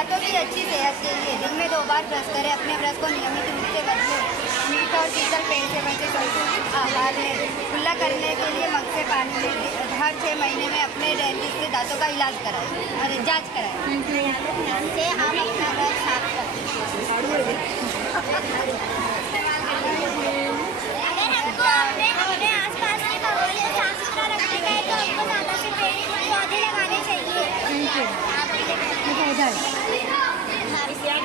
दांतों की अच्छी सेहत के लिए दिन में 2 बार ब्रश करें। अपने ब्रश को नियमित रूप से बदलें। मीठा और शीतल पेय से बचे। संतुलित आहार लें। कुल्ला करने के लिए मग से पानी लें। हर 6 महीने में अपने डेंटिस्ट से दांतों का इलाज कराएं और जाँच कराएं। से हम अपना घर साफ करें। अगर हमको अपने आसपास के माहौल को साफ सुथरा रखना है तो हमको ज़्यादा से पेड़ पौधे लगाने चाहिए।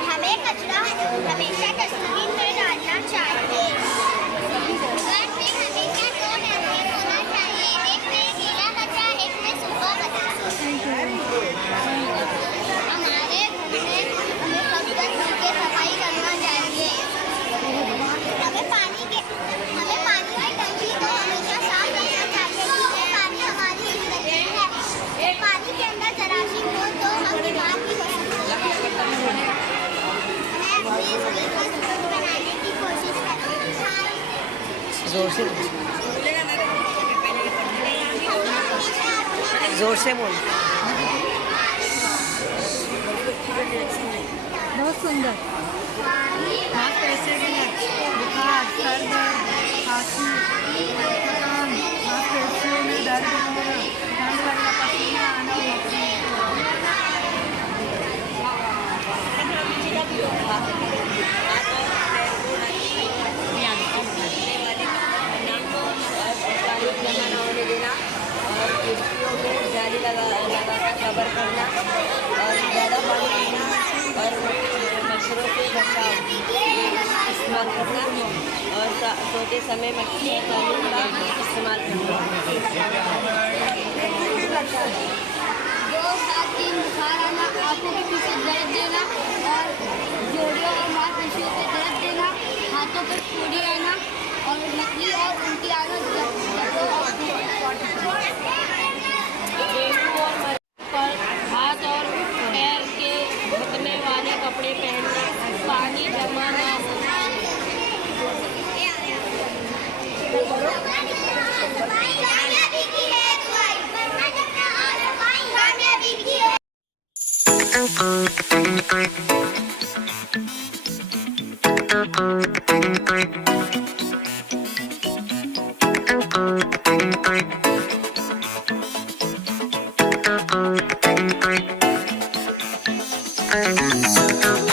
हमें कचरा हमेशा डस्टबिन में डालना चाहिए। घर में हमेशा 2 डस्टबिन होना चाहिए। एक में गीला कचरा, एक में सूखा कचरा। हमारे घर में हमें फर्श की सफाई करना चाहिए। हमें पानी की टंकी को हमेशा साफ रखना चाहिए। पानी हमारी जिंदगी है। पानी के अंदर जरासीम हो तो हम बीमार भी हो सकते हैं। मैं अपनी स्किन को स्वस्थ बनाने की कोशिश करती हूँ। जोर से बोल। बहुत सुंदर। हाथ कैसे भी है, बुखार, सर दर्द, खांसी, थकान, हाथ कैसे में दर्द होना, ठंड लगना, पसीना आना, और खिड़कियों में जाली लगा कवर करना और ज़्यादा पानी पीना और मच्छरों से बचाव इस्तेमाल करना और सोते समय मक्खी पानी का इस्तेमाल करना। 2-7 दिन बुखार आना, आंखों के पीछे दर्द देना और जोड़ों और मांसपेशियों से दर्द देना, हाथों पर सूड़ी आना और नकली और उल्टी आना, हाथ और पैर के ढकने वाले कपड़े पहनना, पानी जमा ना होना। Thank you.